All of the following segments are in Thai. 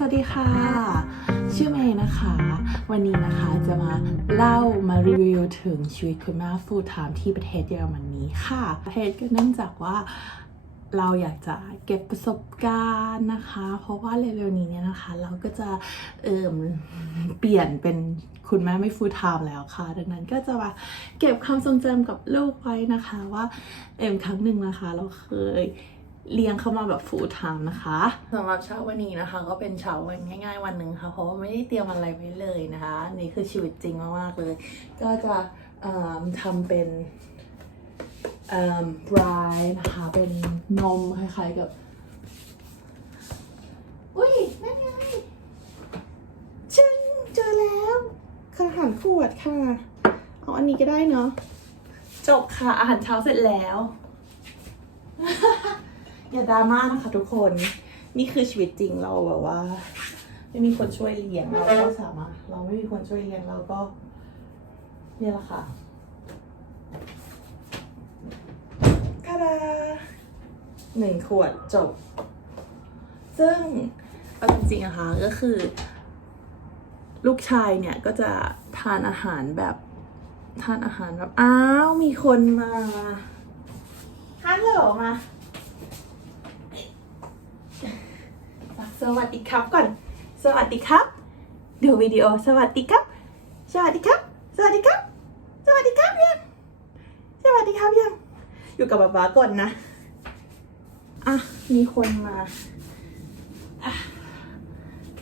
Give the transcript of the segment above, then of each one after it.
สวัสดีค่ะ ชื่อเมย์นะคะ วันนี้นะคะจะมาเล่ามารีวิวถึงชีวิตคุณแม่ฟูลไทม์ที่ประเทศเยอรมนีค่ะเหตุก็เนื่องจากว่าเราอยากจะเก็บประสบการณ์นะคะ เพราะว่าเร็วๆนี้เนี่ยนะคะ เราก็จะเอิ่มเปลี่ยนเป็นคุณแม่ไม่ฟูลไทม์แล้วค่ะ ดังนั้นก็จะมาเก็บความทรงจำกับลูกไว้นะคะ ว่าเอ็มครั้งหนึ่งนะคะ เราเคย เลี้ยงเข้ามาแบบ full time นะคะสำหรับเช้าวันนี้นะคะ ก็เป็นเช้าวันง่าย ๆ วันหนึ่งค่ะ เพราะว่าไม่ได้เตรียมอะไรไว้เลยนะคะ นี่คือชีวิตจริงมากๆเลย ก็จะทำเป็นบรายนะคะ เป็นนมคล้ายๆกับอุ้ยนั่นไงฉันเจอแล้วอาหารขวดค่ะ เอาอันนี้ก็ได้เนาะจบค่ะ อาหารเช้าเสร็จแล้ว อย่าดราม่านะคะทุกคน นี่คือชีวิตจริงเราแบบว่า ไม่มีคนช่วยเลี้ยงเราก็สามารถ เราไม่มีคนช่วยเลี้ยงเราก็ เนี่ยแหละค่ะกาดาหนึ่งขวดจบ ซึ่งเอาจริงๆนะคะก็คือ ลูกชายเนี่ยก็จะทานอาหารแบบทานอาหารแบบ อ้าว มีคนมาฮัลโหลมา สวัสดีครับก่อน สวัสดีครับ ดูวิดีโอ สวัสดีครับ สวัสดีครับ สวัสดีครับ สวัสดีครับยัง สวัสดีครับยัง อยู่กับบ๊าบาก่อนนะ อะ มีคนมาอะ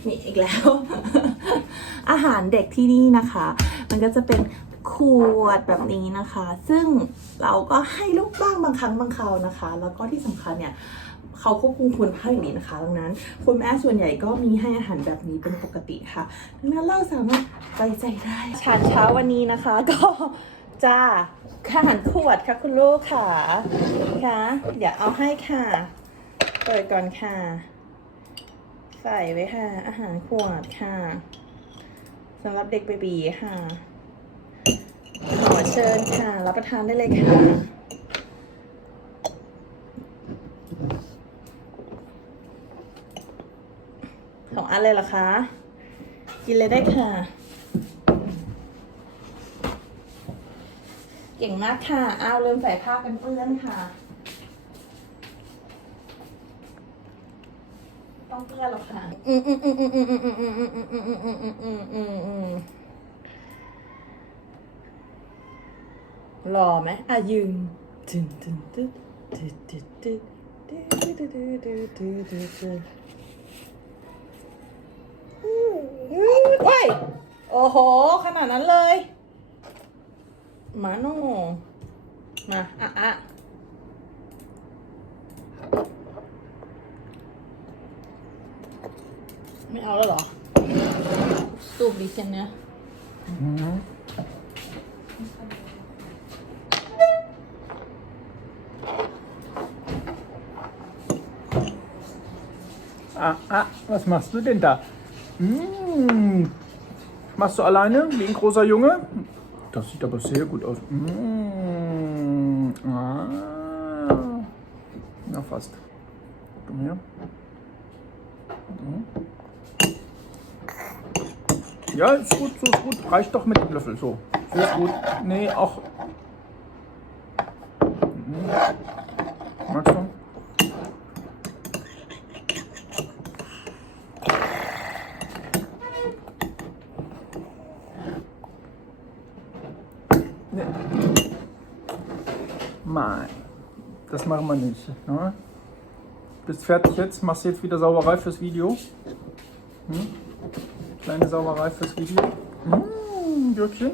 มีอีกแล้ว อาหารเด็กที่นี่นะคะ มันก็จะเป็นขวดแบบนี้นะคะ ซึ่งเราก็ให้ลูกบ้างบางครั้งบางคราวนะคะ แล้วก็ที่สำคัญเนี่ย เขาควบคุมคุณภาพอย่างนี้นะคะ ดังนั้น คุณแม่ส่วนใหญ่ก็มีให้อาหารแบบนี้เป็นปกติค่ะ ดังนั้นเราสามารถไว้ใจได้ชานเช้าวันนี้นะคะ ก็จะอาหารขวดค่ะคุณลูกค่ะค่ะเดี๋ยวเอาให้ค่ะ เปิดก่อนค่ะ ใส่ไว้ค่ะ อาหารขวดค่ะสำหรับเด็กเบบีค่ะขอเชิญค่ะ รับประทานได้เลยค่ะ อันเลยเหรอคะ กินเลยได้ค่ะ เก่งมากค่ะ อ้าวลืมใส่ผ้ากันเปื้อนค่ะ ต้องเปื้อนหรอกค่ะ อืมอืมอืมอืมอืมอืมอืมอืมอืมอืมอืมอืมอืมอืมอืมรอไหมอะยืนตึนตึนตึนตึนตึนตึนตึนตึนตึนตึนตึนตึนตึน ว้ายโอ้โห ขนาดนั้นเลย มาโน่มาอะอะไม่เอาแล้วเหรอ สูบดิฉันเนี่ย Ah, ah, was machst du denn da? Hm, machst du alleine wie ein großer Junge? Das sieht aber sehr gut aus. Hm, ah, na fast. Komm her. Ja, ist gut, so ist gut. Reicht doch mit dem Löffel. So. So ist gut. Nee, auch. Mhm. Magst du? Nee. Nein, das machen wir nicht. Ne? Bist fertig jetzt? Machst du jetzt wieder Sauberei fürs Video? Hm? Kleine Sauberei fürs Video. Hm, Gürkchen.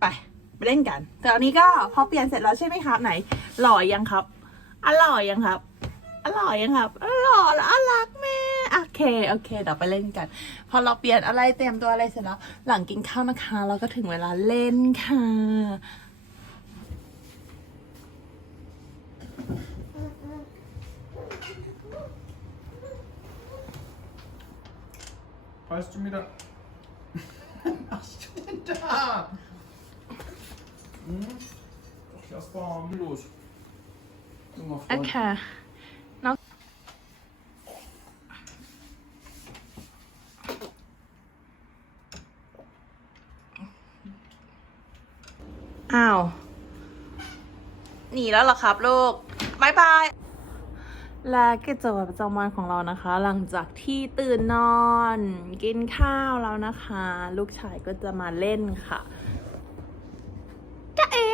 ไปไปเล่นกันแต่อันนี้ก็พอเปลี่ยนเสร็จแล้วใช่ไหมครับไหนหล่อยังครับอร่อยยังครับอร่อยยังครับอร่อยอรักแม่โอเคโอเคเดี๋ยวไปเล่นกัน พอเราเปลี่ยนอะไรเตรียมตัวอะไรเสร็จแล้ว หลังกินข้าวนะคะ เราก็ถึงเวลาเล่นค่ะอาชุดมิด아시습สุดมิดา Ach, lass mal los. Junger โอ Freund. เคน้องอ้าว หนีแล้วเหรอครับลูกบายบาย และกิจวัตรประจำวันของเรานะคะ หลังจากที่ตื่นนอน กินข้าวแล้วนะคะ ลูกชายก็จะมาเล่นค่ะจะเอ๋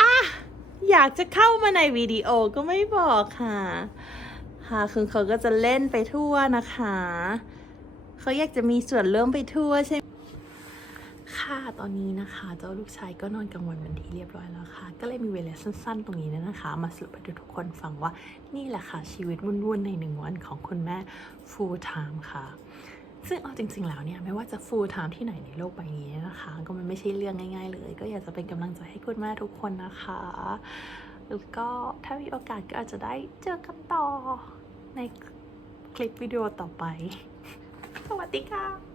อะ อยากจะเข้ามาในวิดีโอก็ไม่บอกค่ะ ค่ะคือเขาก็จะเล่นไปทั่วนะคะ เขาอยากจะมีส่วนเริ่มไปทั่วใช่ไหมค่ะ ตอนนี้นะคะ เจ้าลูกชายก็นอนกลางวันเป็นที่เรียบร้อยแล้วค่ะ ก็เลยมีเวลาสั้นๆ ตรงนี้นะคะ มาสรุปให้ทุกคนฟังว่านี่แหละค่ะชีวิตวุ่นๆในหนึ่งวันของคุณแม่ full time ค่ะ ซึ่งเอาจริง ๆ แล้วเนี่ยไม่ว่าจะ full time ที่ไหนในโลกใบนี้นะคะ ก็มันไม่ใช่เรื่องง่าย ๆ เลย ก็อยากจะเป็นกำลังใจให้คุณแม่ทุกคนนะคะแล้วก็ถ้ามีโอกาสก็อาจจะได้เจอกันต่อในคลิปวิดีโอต่อไป สวัสดีค่ะ